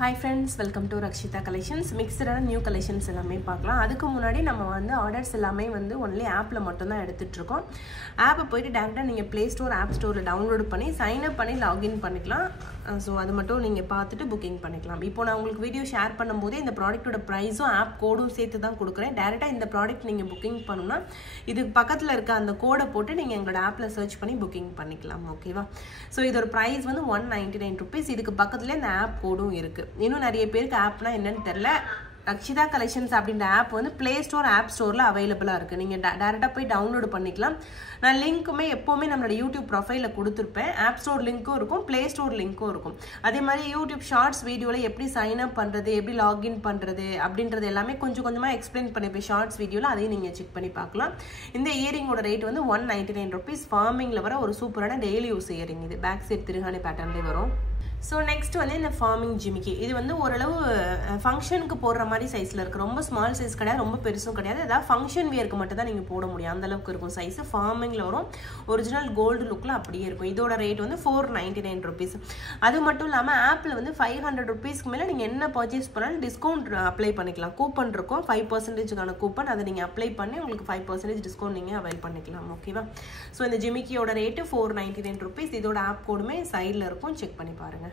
Hi friends, welcome to Rakshita Collections. Mixed new collections எல்லாமே பார்க்கலாம். அதுக்கு முன்னாடி நம்ம வந்து ஆர்டர்ஸ் எல்லாமே வந்து only appல மட்டும் தான் எடுத்துட்டு இருக்கோம். ஆப் போய்ட்டு டைரக்ட்டா நீங்க Play Store, App Storeல டவுன்லோட் பண்ணி sign up பண்ணி login பண்ணிக்கலாம். சோ அது மட்டும் நீங்க பார்த்துட்டு புக்கிங் பண்ணிக்கலாம். இப்போ நான் உங்களுக்கு வீடியோ ஷேர் பண்ணும்போது இந்த ப்ராடக்ட்டோட பிரைஸும் ஆப் கோடும் சேர்த்து தான் கொடுக்கிறேன். டைரக்ட்டா இந்த ப்ராடக்ட் நீங்க புக்கிங் பண்ணனும்னா இதுக்கு பக்கத்துல இருக்க அந்த கோடை போட்டு நீங்க எங்களோட ஆப்ல சர்ச் பண்ணி புக்கிங் பண்ணிக்கலாம். ஓகேவா? சோ இதோட பிரைஸ் வந்து 199 rupees. இதுக்கு பக்கத்துல இந்த ஆப் கோடும் இருக்கு. இன்னும் நிறைய பேருக்கு ஆப்னா என்னன்னு தெரியல. Rakshita Collections அப்படின்ற ஆப் வந்து Play Store, App Storeல அவைலபிளா இருக்கு. நீங்க டைரக்ட்டா போய் டவுன்லோட் பண்ணிக்கலாம். நான் லிங்க்குமே எப்பவுமே நம்மளோட YouTube ப்ரொஃபைல்ல கொடுத்திருப்பேன். App Store லிங்க்கும் இருக்கும், Play Store லிங்க்கும் இருக்கும். அதே மாதிரி YouTube ஷார்ட்ஸ் வீடியோல எப்படி சைன் அப் பண்றது, எப்படி லாகின் பண்றது அப்படின்றது எல்லாமே கொஞ்சம் கொஞ்சமா எக்ஸ்பிளைன் பண்ணிருப்பேன் ஷார்ட்ஸ் வீடியோல. அதையும் நீங்க செக் பண்ணி பார்க்கலாம். இந்த இயரிங்கோட ரேட் வந்து 199 rupees. ஃபார்மிங்ல வர ஒரு சூப்பரான டெய்லி யூஸ் இயரிங் இது. பேக் சைடு திருகாணி பேட்டர்ன்ல வரும். So next வந்து இந்த farming jimmy. இது வந்து ஓரளவு ஃபங்க்ஷனுக்கு போடுற மாதிரி சைஸ்ல இருக்கு. ரொம்ப ஸ்மால் சைஸ் கிடையாது, ரொம்ப பெருசும் கிடையாது. அத ஃபங்க்ஷன் வியருக்கு மட்டும் தான் நீங்க போட முடியும். அந்த அளவுக்கு இருக்கும் சைஸ். ஃபார்மிங்ல வரும். ஒரிஜினல் கோல்ட் லுக்ல அப்படியே இருக்கும். இதோட ரேட் வந்து 499 rupees. அது மட்டும் இல்லாம ஆப்ல வந்து 500 rupeesக்கு மேல நீங்க என்ன பர்ச்சேஸ் பண்ணாலும் டிஸ்கவுண்ட் அப்ளை பண்ணிக்கலாம். கூப்பன் இருக்கும் 5% கான கூப்பன். அதை நீங்க அப்ளை பண்ணி உங்களுக்கு 5% டிஸ்கவுண்ட் நீங்க அவைல் பண்ணிக்கலாம். ஓகேவா? சோ இந்த ஜிமிக்கியோட ரேட் 499 rupees. இதோட ஆப் கோடுமே சைடுல இருக்கும். செக் பண்ணி பாருங்க.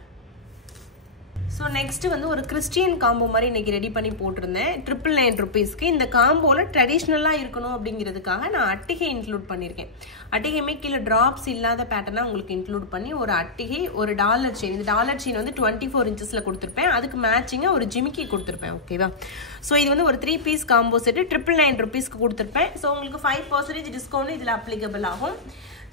So next வந்து ஒரு கிறிஸ்டியன் காம்போ மாதிரி இன்னைக்கு ரெடி பண்ணி போட்டிருந்தேன் 999 rupeesக்கு. இந்த காம்போல ட்ரெடிஷ்னலா இருக்கணும் அப்படிங்கிறதுக்காக நான் அட்டிகை இன்க்ளூட் பண்ணியிருக்கேன். அட்டிகைமே கீழே டிராப்ஸ் இல்லாத பேட்டர்னா உங்களுக்கு இன்க்ளூட் பண்ணி ஒரு அட்டிகை, ஒரு டாலர் செயின். இந்த டாலர் செயின் வந்து 24 inchesல கொடுத்துருப்பேன். அதுக்கு மேட்சிங்கா ஒரு ஜிமிக்கி கொடுத்துருப்பேன். ஓகேவா? ஸோ இது வந்து ஒரு 3 piece காம்போ செட்டு 999 rupeesக்கு கொடுத்துருப்பேன். ஸோ உங்களுக்கு 5% டிஸ்கவுண்ட் இதில் அப்ளிகபிள் ஆகும்.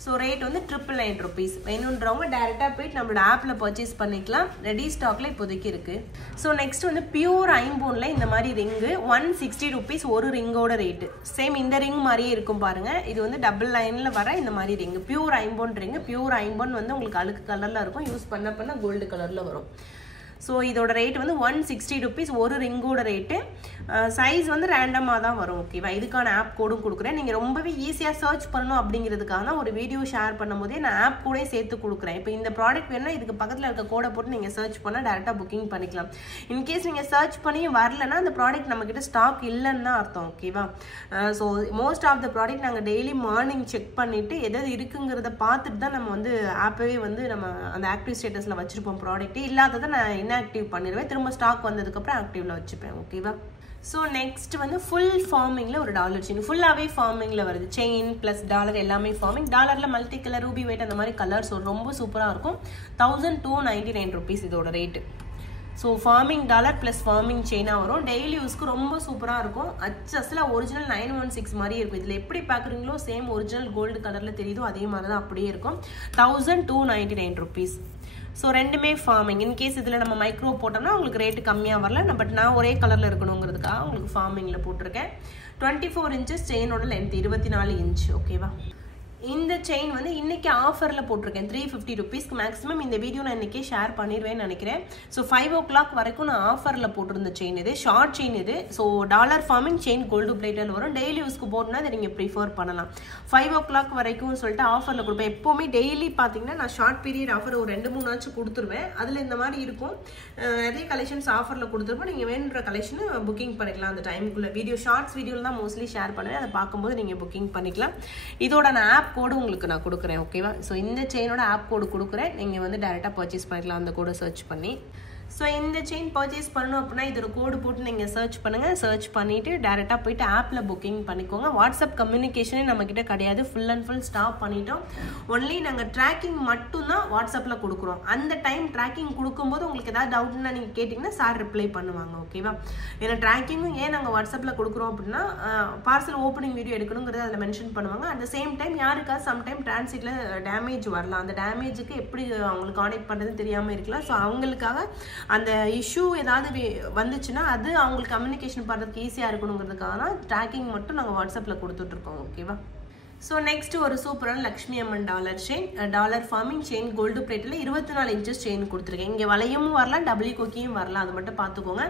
ஸோ ரேட் வந்து 999 rupees. வேணுன்றவங்க டேரெக்டாக போயிட்டு நம்மளோட ஆப்பில் பர்ச்சேஸ் பண்ணிக்கலாம். ரெடி ஸ்டாக்ல இப்போதைக்கு இருக்கு. ஸோ நெக்ஸ்ட் வந்து பியூர் ஐம்போன்ல இந்த மாதிரி ரிங்கு 160 rupees ஒரு ரிங்கோட ரேட்டு. சேம் இந்த ரிங் மாதிரியே இருக்கும் பாருங்க. இது வந்து டபுள் லைன்ல வர இந்த மாதிரி ரிங். பியூர் ஐம்போன் ரிங். பியூர் ஐம்போன் வந்து உங்களுக்கு அழுக்கு கலர்ல இருக்கும். யூஸ் பண்ண கோல்டு கலர்ல வரும். ஸோ இதோட ரேட் வந்து 160 rupees ஒரு ரிங்கோட ரேட்டு. சைஸ் வந்து ரேண்டமாக தான் வரும். ஓகேவா? இதுக்கான ஆப் கோடும் கொடுக்குறேன். நீங்கள் ரொம்பவே ஈஸியாக சர்ச் பண்ணணும் அப்படிங்கிறதுக்காக தான் ஒரு வீடியோ ஷேர் பண்ணும்போதே நான் ஆப் கூட சேர்த்து கொடுக்குறேன். இப்போ இந்த ப்ராடக்ட் வேணும்னா இதுக்கு பக்கத்தில் இருக்க கோடை போட்டு நீங்கள் சர்ச் பண்ணால் டேரெக்டாக புக்கிங் பண்ணிக்கலாம். இன்கேஸ் நீங்கள் சர்ச் பண்ணி வரலன்னா அந்த ப்ராடக்ட் நம்மக்கிட்ட ஸ்டாக் இல்லைன்னு தான் அர்த்தம். ஓகேவா? So most of the product நாங்கள் டெய்லி மார்னிங் செக் பண்ணிவிட்டு எதாவது இருக்குங்கிறத பார்த்துட்டு தான் நம்ம வந்து ஆப்பவே வந்து நம்ம அந்த ஆக்டிவ் ஸ்டேட்டஸில் வச்சுருப்போம். ப்ராடக்ட் இல்லாததை நான் inactive பண்ணிடுவேன். திரும்ப ஸ்டாக் வந்ததுக்கப்புறம் ஆக்டிவ்ல வச்சுப்பேன். ஓகேவா? ஸோ நெக்ஸ்ட் வந்து ஃபுல் ஃபார்மிங்ல ஒரு டாலர் செயின். ஃபுல்லாகவே ஃபார்மிங்ல வருது. செயின் ப்ளஸ் டாலர் எல்லாமே ஃபார்மிங். டாலர்ல மல்டி கலர், ரூபி ஒயிட் அந்த மாதிரி கலர்ஸ் ரொம்ப சூப்பராக இருக்கும். 1299 rupees இதோட rate. So forming dollar plus forming செயினாக வரும். டெய்லி யூஸ்க்கு ரொம்ப சூப்பராக இருக்கும். அச்சஸில் ஒரிஜினல் 916 மாதிரி இருக்கும். இதில் எப்படி பார்க்குறீங்களோ சேம் ஒரிஜினல் கோல்டு கலரில் தெரியுதோ அதே மாதிரி தான் அப்படியே இருக்கும். 1299 rupees. ஸோ ரெண்டுமே ஃபார்மிங். இன்கேஸ் இதில் நம்ம மைக்ரோ போட்டோம்னா உங்களுக்கு ரேட்டு கம்மியாக வரல. பட் நான் ஒரே கலரில் இருக்கணுங்கிறதுக்காக உங்களுக்கு ஃபார்மிங்கில் போட்டிருக்கேன். 24 inches செயினோட லென்த் 24 inch. ஓகேவா? இந்த செயின் வந்து இன்னைக்கு ஆஃபரில் போட்டிருக்கேன் 350 rupees. மேக்ஸிமம் இந்த வீடியோ நான் இன்னைக்கே ஷேர் பண்ணிடுவேன்னு நினைக்கிறேன். ஸோ 5 o'clock வரைக்கும் நான் ஆஃபரில் போட்டிருந்த செயின் இது. ஷார்ட் செயின் இது. So dollar forming chain gold பிளேட்டில் வரும். டெய்லி யூஸ்க்கு போடணும்னா இதை நீங்கள் ப்ரிஃபர் பண்ணலாம். 5 o'clock வரைக்கும் சொல்லிட்டு ஆஃபரில் கொடுப்பேன். எப்போவுமே டெய்லி பார்த்தீங்கன்னா நான் ஷார்ட் பீரியட் ஆஃபர் ஒரு 2-3 ஆச்சு கொடுத்துருவேன். அதில் இந்த மாதிரி இருக்கும். நிறைய கலெக்ஷன்ஸ் ஆஃபரில் கொடுத்துருப்போம். நீங்கள் வேணுன்ற கலெக்ஷனை புக்கிங் பண்ணிக்கலாம் அந்த டைமுக்குள்ளே. வீடியோ ஷார்ட்ஸ் வீடியோவில் தான் மோஸ்ட்லி ஷேர் பண்ணுவேன். அதை பார்க்கும்போது நீங்கள் புக்கிங் பண்ணிக்கலாம். இதோட நான் ஆப் கோடு உங்களுக்கு நான் கொடுக்குறேன். ஓகேவா? ஸோ இந்த செயினோட ஆப் கோடு கொடுக்குறேன். நீங்கள் வந்து டைரெக்டாக பர்ச்சேஸ் பண்ணிக்கலாம் அந்த கோடை சர்ச் பண்ணி. ஸோ இந்த செயின் பர்ச்சேஸ் பண்ணணும் அப்படின்னா இதோட கோடு போட்டு நீங்கள் சர்ச் பண்ணுங்கள். சர்ச் பண்ணிவிட்டு டேரெக்டாக போயிட்டு ஆப்பில் புக்கிங் பண்ணிக்கோங்க. வாட்ஸ்அப் கம்யூனிகேஷனே நம்மக்கிட்ட கிடையாது. ஃபுல் அண்ட் ஃபுல் ஸ்டாப் பண்ணிட்டோம். ஒன்லி நாங்கள் ட்ராக்கிங் மட்டும்தான் வாட்ஸ்அப்பில் கொடுக்குறோம். அந்த டைம் ட்ராக்கிங் கொடுக்கும்போது உங்களுக்கு ஏதாவது டவுட்னா நீங்கள் கேட்டிங்கன்னா சார் ரிப்ளை பண்ணுவாங்க. ஓகேவா? ஏன்னா ட்ராக்கிங்கும் ஏன் நாங்கள் வாட்ஸ்அப்பில் கொடுக்குறோம் அப்படின்னா பார்சல் ஓப்பனிங் வீடியோ எடுக்கணுங்கிறத அதில் மென்ஷன் பண்ணுவாங்க. அட் த சேம் டைம் யாருக்காவது சம்டைம் டிரான்சிட்டில் டேமேஜ் வரலாம். அந்த டேமேஜுக்கு எப்படி அவங்களுக்கு கான்டெக்ட் பண்ணுறதுன்னு தெரியாமல் இருக்கலாம். ஸோ அவங்களுக்காக அந்த இஷ்யூ ஏதாவது வந்துச்சுன்னா அது அவங்களுக்கு கம்யூனிகேஷன் பண்ணுறதுக்கு ஈஸியாக இருக்கணுங்கிறதுக்காக தான் ட்ராக்கிங் மட்டும் நாங்கள் வாட்ஸ்அப்பில் கொடுத்துட்ருக்கோம். ஓகேவா? ஸோ நெக்ஸ்ட் ஒரு சூப்பரான Lakshmi Amman dollar chain. Dollar forming chain gold பிளேட்டில் 24 inches செயின் கொடுத்துருக்கேன். இங்கே வளையமும் வரலாம், டபுள் கொக்கியும் வரலாம். அது மட்டும் பார்த்துக்கோங்க.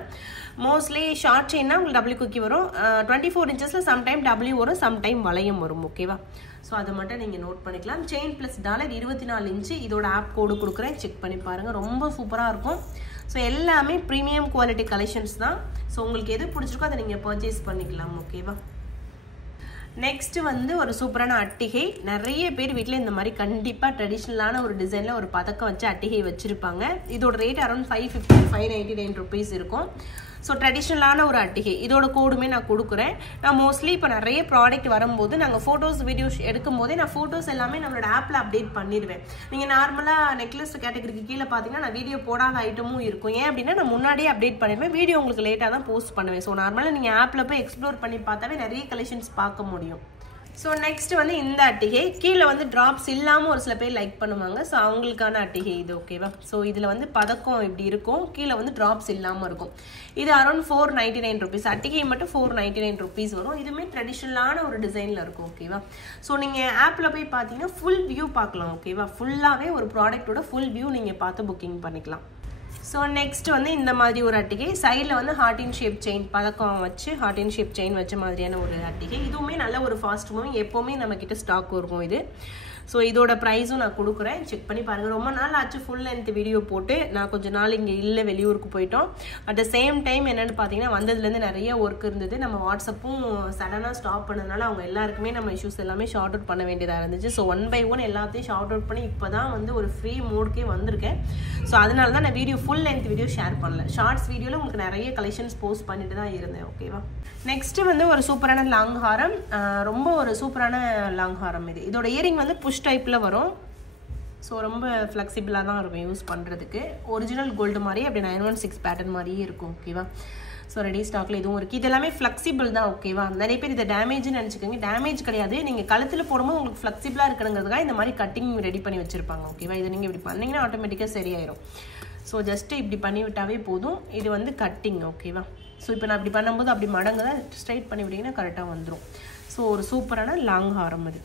மோஸ்ட்லி ஷார்ட் செயின்னா உங்களுக்கு டபுள் கொக்கி வரும். 24 inchesல சம்டைம் டபுள்யூ வரும், சம்டைம் வளையம் வரும். ஓகேவா? ஸோ அதை மட்டும் நீங்கள் நோட் பண்ணிக்கலாம். Chain plus dollar 24 inch. இதோட ஆப் கோடு கொடுக்குறேன். செக் பண்ணி பாருங்கள். ரொம்ப சூப்பராக இருக்கும். ஸோ எல்லாமே ப்ரீமியம் குவாலிட்டி கலெக்ஷன்ஸ் தான். ஸோ உங்களுக்கு எது பிடிச்சிருக்கோ அதை நீங்கள் பர்ச்சேஸ் பண்ணிக்கலாம். ஓகேவா? நெக்ஸ்ட் வந்து ஒரு சூப்பரான அட்டிகை. நிறைய பேர் வீட்டில் இந்த மாதிரி கண்டிப்பாக ட்ரெடிஷ்னலான ஒரு டிசைனில் ஒரு பதக்கம் வச்சு அட்டிகை வச்சுருப்பாங்க. இதோட ரேட் அரௌண்ட் 550 599 ருபீஸ் இருக்கும். ஸோ ட்ரெடிஷ்னலான ஒரு அட்டிகை. இதோட கோடுமே நான் கொடுக்குறேன். நான் மோஸ்ட்லி இப்போ நிறைய ப்ராடக்ட் வரும்போது நாங்கள் ஃபோட்டோஸ் வீடியோஸ் எடுக்கும் போதே நான் ஃபோட்டோஸ் எல்லாமே நம்மளோட ஆப்பில் அப்டேட் பண்ணிடுவேன். நீங்கள் நார்மலாக நெக்லஸ் கேட்டகரிக்கு கீழே பார்த்தீங்கன்னா நான் வீடியோ போடாத ஐட்டமும் இருக்கும். ஏன் அப்படின்னா நான் முன்னாடியே அப்டேட் பண்ணிடுவேன். வீடியோ உங்களுக்கு லேட்டாக தான் போஸ்ட் பண்ணுவேன். ஸோ நார்மலாக நீங்கள் ஆப்பில் போய் எக்ஸ்ப்ளோர் பண்ணி பார்த்தாவே நிறைய கலெக்ஷன்ஸ் பார்க்க முடியும். ஸோ நெக்ஸ்ட் வந்து இந்த அட்டிகை. கீழே வந்து ட்ராப்ஸ் இல்லாமல் ஒரு சில பேர் லைக் பண்ணுவாங்க. ஸோ அவங்களுக்கான அட்டிகை இது. ஓகேவா? ஸோ இதில் வந்து பதக்கம் இப்படி இருக்கும், கீழே வந்து ட்ராப்ஸ் இல்லாமல் இருக்கும். இது அரௌண்ட் 499 ருபீஸ். அட்டிகை மட்டும் 499 ருபீஸ் வரும். இதுவுமே ட்ரெடிஷ்னலான ஒரு டிசைனில் இருக்கும். ஓகேவா? ஸோ நீங்கள் ஆப்பில் போய் பார்த்தீங்கன்னா ஃபுல் வியூ பார்க்கலாம். ஓகேவா? ஃபுல்லாகவே ஒரு ப்ராடக்டோட ஃபுல் வியூ நீங்கள் பார்த்து புக்கிங் பண்ணிக்கலாம். ஸோ நெக்ஸ்ட் வந்து இந்த மாதிரி ஒரு அட்டிகை. சைடில் வந்து ஹார்ட் இன் ஷேப் செயின் பதக்கம் வச்சு ஹார்ட் இன் ஷேப் செயின் வச்ச மாதிரியான ஒரு அட்டிகை. இதுவுமே நல்ல ஒரு ஃபாஸ்ட் மூவிங், எப்போவுமே நம்மக்கிட்ட ஸ்டாக் இருக்கும் இது. ஸோ இதோட ப்ரைஸும் நான் கொடுக்குறேன், செக் பண்ணி பாருங்கள். ரொம்ப நாள் ஆச்சு ஃபுல் லென்த் வீடியோ போட்டு. நான் கொஞ்சம் நாள் இங்கே இல்லை, வெளியூருக்கு போயிட்டோம். அட் த சேம் டைம் என்னென்னு பார்த்தீங்கன்னா வந்ததுலேருந்து நிறைய ஒர்க் இருந்தது. நம்ம வாட்ஸ்அப்பும் சடனாக ஸ்டாப் பண்ணதுனால அவங்க எல்லாருக்குமே நம்ம இஷ்யூஸ் எல்லாமே ஷார்ட் அவுட் பண்ண வேண்டியதாக இருந்துச்சு. ஸோ 1 by 1 எல்லாத்தையும் ஷார்ட் அவுட் பண்ணி இப்போ தான் வந்து ஒரு ஃப்ரீ மோடுக்கே வந்திருக்கேன். ஸோ அதனால தான் நான் video full length video share பண்ணல. ஷார்ட்ஸ் வீடியோவில் உங்களுக்கு நிறைய கலெக்ஷன்ஸ் போஸ்ட் பண்ணிட்டு தான் இருந்தேன். ஓகேவா? நெக்ஸ்ட்டு வந்து ஒரு சூப்பரான லாங் ஹாரம். ரொம்ப ஒரு சூப்பரான லாங் ஹாரம் இது. இதோட இயரிங் வந்து புஷ் டைப்பில் வரும். ஸோ ரொம்ப ஃப்ளெக்சிபிளாக தான் இருக்கும் யூஸ் பண்ணுறதுக்கு. ஒரிஜினல் கோல்டு மாதிரி அப்படி 916 பேட்டர்ன் மாதிரியே இருக்கும். ஓகேவா? ஸோ ரெடி ஸ்டாக்கில் இதுவும் இருக்குது. இது எல்லாமே ஃப்ளெக்சிபிள் தான். ஓகேவா? நிறைய பேர் இதை டேமேஜ்னு நினச்சிக்கோங்க. டேமேஜ் கிடையாது. நீங்கள் கழுத்தில் போடும்போது உங்களுக்கு ஃப்ளெக்சிபிளாக இருக்கணுங்கிறதுக்காக இந்த மாதிரி கட்டிங் ரெடி பண்ணி வச்சுருப்பாங்க. ஓகேவா? இதை நீங்கள் இப்படி பண்ணிங்கன்னா ஆட்டோமேட்டிக்காக சரியாயிரும். ஸோ ஜஸ்ட்டு இப்படி பண்ணி விட்டாவே போதும். இது வந்து கட்டிங். ஓகேவா? ஸோ இப்போ நான் இப்படி பண்ணும்போது அப்படி மடங்குதான் ஸ்ட்ரைட் பண்ணி விட்டிங்கன்னா கரெக்டாக வந்துடும். ஸோ ஒரு சூப்பரான லாங் ஹாரம் அது.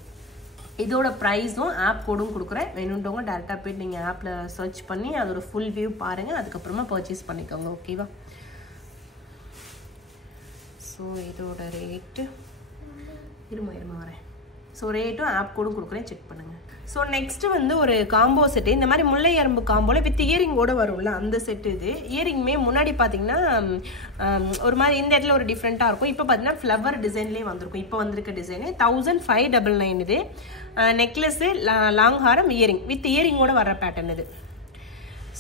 இதோட ப்ரைஸும் ஆப் கோடும் கொடுக்குறேன். வேணுன்றவங்க டேரெக்டாக போய்ட்டு நீங்கள் ஆப்பில் சர்ச் பண்ணி அதோட ஃபுல் வியூ பாருங்கள், அதுக்கப்புறமா பர்ச்சேஸ் பண்ணிக்கோங்க. ஓகேவா? ஸோ இதோட ரேட்டு இருமா வரேன். ஸோ ரேட்டும் ஆப் கோடும் கொடுக்குறேன், செக் பண்ணுங்கள். ஸோ நெக்ஸ்ட்டு வந்து ஒரு காம்போ செட்டு. இந்த மாதிரி முல்லை எறும்பு காம்போவில் வித் இயரிங்கோடு வரும்ல அந்த செட்டு இது. இயரிங்குமே முன்னாடி பார்த்தீங்கன்னா ஒரு மாதிரி இந்த இடத்துல ஒரு டிஃப்ரெண்ட்டாக இருக்கும். இப்போ பார்த்தீங்கன்னா ஃப்ளவர் டிசைன்லேயே வந்திருக்கும். இப்போ வந்திருக்க டிசைனு 1599 இது. Necklace, long Haram, earring with இயரிங்கோடு வர பேட்டர்ன் இது.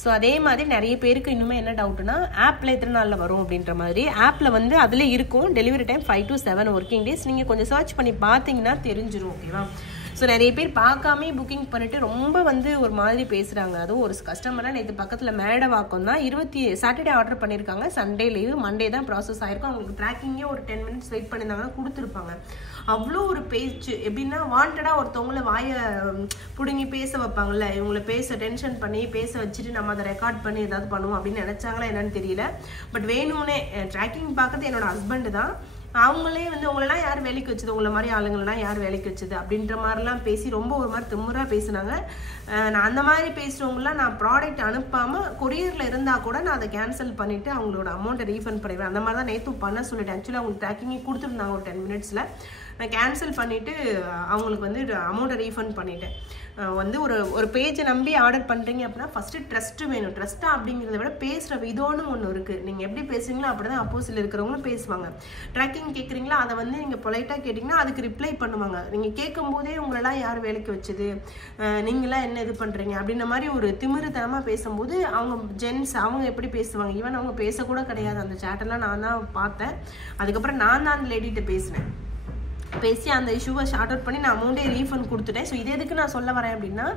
ஸோ அதே மாதிரி நிறைய பேருக்கு இன்னுமே என்ன டவுட்னா ஆப்பில் எத்தனை நாளில் வரும் அப்படின்ற மாதிரி. ஆப்பில் வந்து அதில் இருக்கும் delivery time 5 to 7 working days. நீங்கள் கொஞ்சம் சர்ச் பண்ணி பார்த்தீங்கன்னா தெரிஞ்சிடும். ஓகேவா? ஸோ நிறைய பேர் பார்க்காமே புக்கிங் பண்ணிட்டு ரொம்ப வந்து ஒரு மாதிரி பேசுகிறாங்க. அதுவும் ஒரு கஸ்டமராக நேற்று பக்கத்தில் மேடவாக்கம் தான் சாட்டர்டே ஆர்டர் பண்ணியிருக்காங்க. சண்டே லீவு, மண்டே தான் ப்ராசஸ் ஆயிருக்கும். அவங்களுக்கு ட்ராக்கிங்கே ஒரு 10 minutes வெயிட் பண்ணியிருந்தாங்கன்னா கொடுத்துருப்பாங்க. அவ்வளோ ஒரு பேச்சு எப்படின்னா வாண்டடாக ஒருத்தவங்கள வாயை பிடுங்கி பேச வைப்பாங்கல்ல, இவங்களை டென்ஷன் பண்ணி பேச வச்சுட்டு நம்ம அதை ரெக்கார்ட் பண்ணி ஏதாவது பண்ணுவோம் அப்படின்னு நினச்சாங்களா என்னன்னு தெரியல. பட் வேணும்னே ட்ராக்கிங் பார்க்கறது என்னோட ஹஸ்பண்டு தான். அவங்களே வந்து உங்களெல்லாம் யார் வேலைக்கு வச்சது, உங்களை மாதிரி ஆளுங்களெல்லாம் யார் வேலைக்கு வச்சது அப்படின்ற மாதிரிலாம் பேசி ரொம்ப ஒரு மாதிரி திமுறாக பேசினாங்க. நான் அந்த மாதிரி பேசுகிறவங்களாம் நான் ப்ராடக்ட் அனுப்பாமல் கொரியரில் இருந்தால் கூட நான் அதை கேன்சல் பண்ணிவிட்டு அவங்களோட அமௌண்ட்டை ரீஃபண்ட் பண்ணிடுவேன். அந்த மாதிரி தான் நேற்றும் பண்ண சொல்லிட்டேன். ஆக்சுவலி அவங்களுக்கு ட்ராக்கிங்கே கொடுத்துருந்தாங்க ஒரு 10 minutesல. நான் கேன்சல் பண்ணிவிட்டு அவங்களுக்கு வந்து அமௌண்ட்டை ரீஃபண்ட் பண்ணிட்டேன். வந்து ஒரு பேஜை நம்பி ஆர்டர் பண்ணுறீங்க அப்படின்னா ஃபஸ்ட்டு ட்ரஸ்ட்டு வேணும். ட்ரஸ்ட்டாக அப்படிங்கிறத விட பேசுகிற விதோன்னு ஒன்று இருக்குது. நீங்கள் எப்படி பேசுகிறீங்களோ அப்படி தான் அப்போசிட்டில் இருக்கிறவங்களும் பேசுவாங்க. ட்ராக்கிங் கேட்குறீங்களா, அதை வந்து நீங்கள் பொலைட்டாக கேட்டிங்கன்னா அதுக்கு ரிப்ளை பண்ணுவாங்க. நீங்கள் கேட்கும் போதே உங்களெல்லாம் யார் வேலைக்கு வச்சது, நீங்களாம் என்ன இது பண்ணுறீங்க அப்படின்ற மாதிரி ஒரு திமிருத்தனமாக பேசும்போது அவங்க ஜென்ஸ் அவங்க எப்படி பேசுவாங்க. ஈவன் அவங்க பேசக்கூட கிடையாது. அந்த சேட்டெல்லாம் நான் தான் பார்த்தேன். அதுக்கப்புறம் நான் தான் அந்த லேடிகிட்ட பேசி அந்த இஷ்யூவை ஷார்ட் அவுட் பண்ணி நான் அமௌண்ட்டே ரீஃபண்ட் கொடுத்துட்டேன். ஸோ இது எதுக்கு நான் சொல்ல வரேன் அப்படின்னா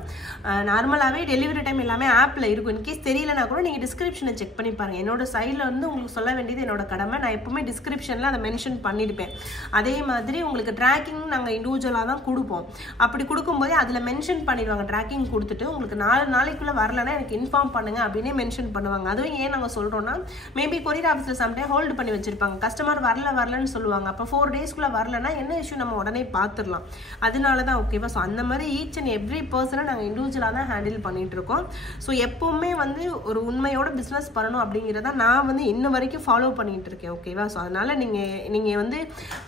நார்மலாகவே டெலிவரி டைம் எல்லாமே ஆப்பில் இருக்கும். இன்கேஸ் தெரியலனா கூட நீங்கள் டிஸ்கிரிப்ஷனை செக் பண்ணி பாருங்கள். என்னோட சைடில் வந்து உங்களுக்கு சொல்ல வேண்டியது என்னோட கடமை. நான் எப்பவுமே டிஸ்கிரிப்ஷனில் அதை மென்ஷன் பண்ணியிருப்பேன். அதே மாதிரி உங்களுக்கு ட்ராக்கிங் நாங்கள் இண்டிவிஜுவலாக தான் கொடுப்போம். அப்படி கொடுக்கும்போதே அதில் மென்ஷன் பண்ணிடுவாங்க. ட்ராக்கிங் கொடுத்துட்டு உங்களுக்கு 4 நாளைக்குள்ளே வரலன்னா எனக்கு இன்ஃபார்ம் பண்ணுங்கள் அப்படின்னே மென்ஷன் பண்ணுவாங்க. அதுவும் ஏன் நாங்கள் சொல்கிறோன்னா மேபி கொரியர் ஆஃபீஸில் சம்டைம் ஹோல்டு பண்ணி வச்சுருப்பாங்க. கஸ்டமர் வரலன்னு சொல்லுவாங்க. அப்போ 4 daysக்குள்ளே வரலன்னா என்ன இஷ்யூ இஷ்யூ நம்ம உடனே பார்த்துடலாம். அதனால தான் ஓகேவா. ஸோ அந்த மாதிரி ஈச் அண்ட் எவ்ரி பர்சனை நாங்கள் இண்டிவிஜுவலாக தான் ஹேண்டில் பண்ணிட்டு இருக்கோம். ஸோ எப்போவுமே வந்து ஒரு உண்மையோட பிஸ்னஸ் பண்ணணும் அப்படிங்கிறத நான் வந்து இன்ன வரைக்கும் ஃபாலோ பண்ணிட்டு இருக்கேன் ஓகேவா. ஸோ அதனால நீங்கள் வந்து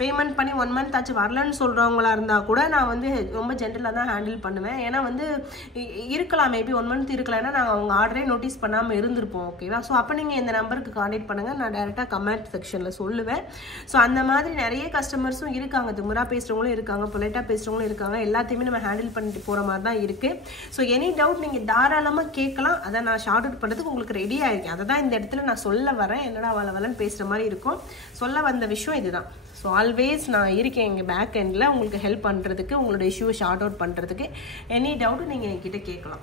பேமெண்ட் பண்ணி 1 month ஆச்சு வரலன்னு சொல்கிறவங்களா இருந்தால் கூட நான் வந்து ரொம்ப ஜென்ரலாக தான் ஹேண்டில் பண்ணுவேன். ஏன்னா வந்து இருக்கலாம் மேபி 1 month இருக்கலாம், ஏன்னா நாங்கள் அவங்க ஆர்டரே நோட்டீஸ் பண்ணாமல் இருந்திருப்போம் ஓகேவா. ஸோ அப்போ நீங்கள் இந்த நம்பருக்கு கான்டாக்ட் பண்ணுங்கள், நான் டேரெக்டாக கமெண்ட் செக்ஷனில் சொல்லுவேன். ஸோ அந்த மாதிரி நிறைய கஸ்டமர்ஸும் இருக்காங்க, திமுறா பேசுகிறவங்களும் இருக்காங்க, பொலைட்டாக பேசுகிறவங்களும் இருக்காங்க. எல்லாத்தையுமே நம்ம ஹேண்டில் பண்ணிட்டு போகிற மாதிரி தான் இருக்குது. ஸோ எனி டவுட் நீங்கள் தாராளமாக கேட்கலாம். அதை நான் ஷார்ட் அவுட் பண்ணுறதுக்கு உங்களுக்கு ரெடி ஆகிருக்கேன். அதை தான் இந்த இடத்துல நான் சொல்ல வரேன். என்னடா வளன்னு பேசுகிற மாதிரி இருக்கும். சொல்ல வந்த விஷயம் இதுதான். ஸோ ஆல்வேஸ் நான் இருக்கேன் எங்கள் பேக் எண்டில் உங்களுக்கு ஹெல்ப் பண்ணுறதுக்கு, உங்களோட இஷ்யூவை ஷார்ட் அவுட் பண்ணுறதுக்கு. எனி டவுட் நீங்கள் என்கிட்ட கேட்கலாம்.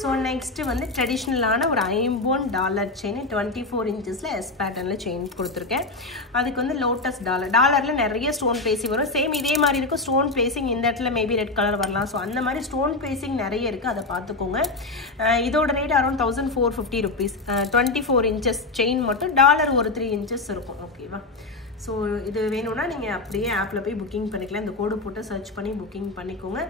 ஸோ நெக்ஸ்ட்டு வந்து ட்ரெடிஷ்னலான ஒரு $50 செயின் 24 inches எஸ் பேட்டர்னில் செயின் கொடுத்துருக்கேன். அதுக்கு வந்து லோட்டஸ் டாலரில் நிறைய ஸ்டோன் பேசிங் வரும். சேம் இதே மாதிரி இருக்கும். ஸ்டோன் பேசிங் இந்த இடத்துல மேபி ரெட் கலர் வரலாம். ஸோ அந்த மாதிரி ஸ்டோன் பேசிங் நிறைய இருக்குது, அதை பார்த்துக்கோங்க. இதோட rate around 1450 rupees. 24 inches chain மட்டும், டாலர் ஒரு 3 inches இருக்கும் ஓகேவா. ஸோ இது வேணும்னா நீங்கள் அப்படியே ஆப்பில் போய் புக்கிங் பண்ணிக்கலாம். இந்த கோடு போட்டு சர்ச் பண்ணி புக்கிங் பண்ணிக்கோங்க.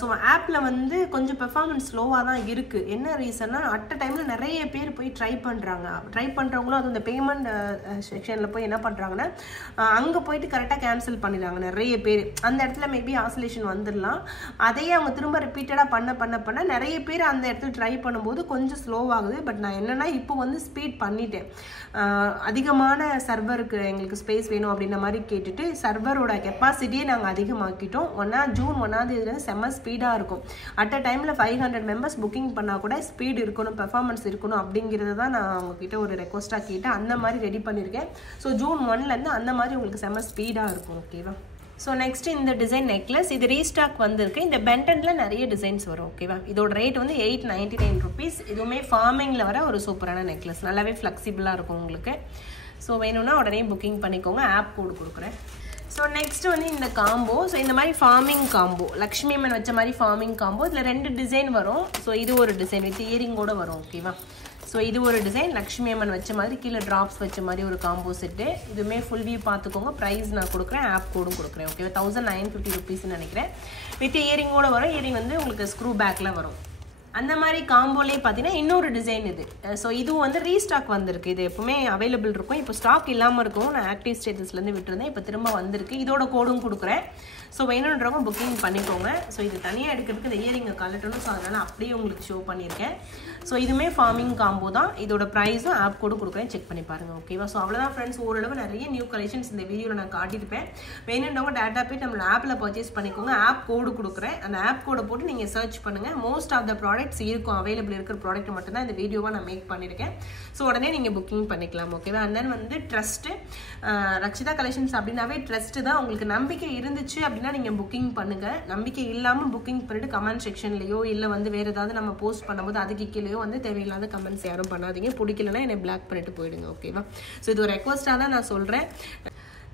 ஸோ ஆப்பில் வந்து கொஞ்சம் பெர்ஃபார்மன்ஸ் ஸ்லோவாக தான் இருக்குது. என்ன ரீசன்னா அட் அ டைமில் நிறைய பேர் போய் ட்ரை பண்ணுறவங்களும் அது இந்த பேமெண்ட் செக்ஷனில் போய் என்ன பண்ணுறாங்கன்னா அங்கே போயிட்டு கரெக்டாக கேன்சல் பண்ணிடுறாங்க நிறைய பேர். அந்த இடத்துல மேபி ஆசோலேஷன் வந்துடலாம். அதையே அவங்க திரும்ப ரிப்பீட்டடாக பண்ண நிறைய பேர் அந்த இடத்துல ட்ரை பண்ணும்போது கொஞ்சம் ஸ்லோவாகுது. பட் நான் என்னென்னா இப்போ வந்து ஸ்பீட் பண்ணிட்டேன். அதிகமான சர்வருக்கு எங்களுக்கு ஸ்பேஸ் வேணும் அப்படின்ற மாதிரி கேட்டுட்டு சர்வரோட கெப்பாசிட்டியே நாங்கள் அதிகமாக்கிட்டோம். ஜூன் 1 இதுலேருந்து செம்ம ஸ்பீடாக இருக்கும். அட் அ டைமில் 500 members புக்கிங் பண்ணால் கூட ஸ்பீட் இருக்கணும், பெர்ஃபார்மன்ஸ் இருக்கணும் அப்படிங்கிறது தான் நான் உங்ககிட்ட ஒரு ரெக்வஸ்ட்டாக கேட்டேன். அந்த மாதிரி ரெடி பண்ணியிருக்கேன். ஸோ ஜூன் 1 அந்த மாதிரி உங்களுக்கு செம்ம ஸ்பீடாக இருக்கும் ஓகேவா. ஸோ நெக்ஸ்ட் இந்த டிசைன் நெக்லஸ், இது ரீஸ்டாக் வந்திருக்கு. இந்த பெண்டனில் நிறைய டிசைன்ஸ் வரும் ஓகேவா. இதோட ரேட் வந்து 899 rupees. இதுவுமே ஃபார்மிங்கில் வர ஒரு சூப்பரான நெக்லஸ், நல்லாவே ஃப்ளெக்சிபிளாக இருக்கும் உங்களுக்கு. ஸோ வேணும்னா உடனே புக்கிங் பண்ணிக்கோங்க, ஆப் கோடு கொடுக்குறேன். ஸோ நெக்ஸ்ட் வந்து இந்த காம்போ. ஸோ இந்த மாதிரி ஃபார்மிங் காம்போ, லக்ஷ்மி அம்மன் வச்ச மாதிரி ஃபார்மிங் காம்போ. இதில் 2 டிசைன் வரும். ஸோ இது ஒரு டிசைன் வித் இயரிங்கோட வரும் ஓகேவா. ஸோ இது ஒரு டிசைன், லக்ஷ்மி அம்மன் வச்ச மாதிரி கீழே ட்ராப்ஸ் வச்ச மாதிரி ஒரு காம்போ செட்டு. இதுவுமே ஃபுல் வியூ பார்த்துக்கோங்க. ப்ரைஸ் நான் கொடுக்குறேன், ஆப் கோடும் கொடுக்குறேன் ஓகேவா. 1950 rupees நினைக்கிறேன். வித் இயரிங்கோட வரும். இயரிங் வந்து உங்களுக்கு ஸ்க்ரூ பேக்கில் வரும். அந்த மாதிரி காம்போலே பார்த்தீங்கன்னா இன்னொரு டிசைன் இது. ஸோ இதுவும் வந்து ரீஸ்டாக் வந்திருக்கு. இது எப்பவுமே அவைலபிள் இருக்கும். இப்போ ஸ்டாக் இல்லாமல் இருக்கும். நான் ஆக்டிவ் ஸ்டேட்டஸ்லேருந்து விட்டுருந்தேன், இப்போ திரும்ப வந்திருக்கு. இதோட கோடும் கொடுக்குறேன். ஸோ வேணுன்றவங்க புக்கிங் பண்ணிக்கோங்க. ஸோ இது தனியாக எடுக்கிறதுக்கு இந்த இயரிங்கை கலட்டணும். ஸோ அதனால் அப்படியே உங்களுக்கு ஷோ பண்ணியிருக்கேன். ஸோ இதுவுமே ஃபார்மிங் காம்போ தான். இதோட ப்ரைஸும் ஆப் கோடு கொடுக்குறேன், செக் பண்ணி பாருங்கள் ஓகேவா. ஸோ அவ்வளோதான் ஃப்ரெண்ட்ஸ். ஓரளவு நிறைய நியூ கலெக்ஷன்ஸ் இந்த வீடியோவில் நான் காட்டியிருப்பேன். வேணுன்றவங்க டேட்டா போய்ட்டு நம்மளோட ஆப்பில் பர்ச்சேஸ் பண்ணிக்கோங்க. ஆப் கோடு கொடுக்குறேன். அந்த ஆப் கோடை போட்டு நீங்கள் சர்ச் பண்ணுங்கள். மோஸ்ட் ஆஃப் த ப்ராடக்ட்ஸ் இருக்கும், அவைலபிள் இருக்கிற ப்ராடக்ட் மட்டும்தான் இந்த வீடியோவாக நான் மேக் பண்ணியிருக்கேன். ஸோ உடனே நீங்கள் புக்கிங் பண்ணிக்கலாம் ஓகேவா. அண்ட் தென் வந்து ட்ரஸ்ட்டு, ரக்ஷிதா கலெக்ஷன்ஸ் அப்படின்னாவே ட்ரஸ்ட்டு தான். உங்களுக்கு நம்பிக்கை இருந்துச்சு அப்படின்னா நீங்கள் புக்கிங் பண்ணுங்கள். நம்பிக்கை இல்லாமல் புக்கிங் பண்ணிட்டு கமெண்ட் செக்ஷன்லையோ இல்லை வந்து வேறு ஏதாவது நம்ம போஸ்ட் பண்ணும்போது அதுக்கு கீழேயோ வந்து தேவையில்லாத கமெண்ட்ஸ் யாரும் பண்ணாதீங்க. பிடிக்கலன்னா என்னை பிளாக் பண்ணிட்டு போயிடுங்க ஓகேவா. ஸோ இது ஒரு ரெக்வஸ்ட்டாக தான் நான் சொல்கிறேன்.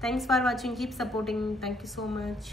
தேங்க்ஸ் ஃபார் வாட்சிங், keep supporting. Thank you so much.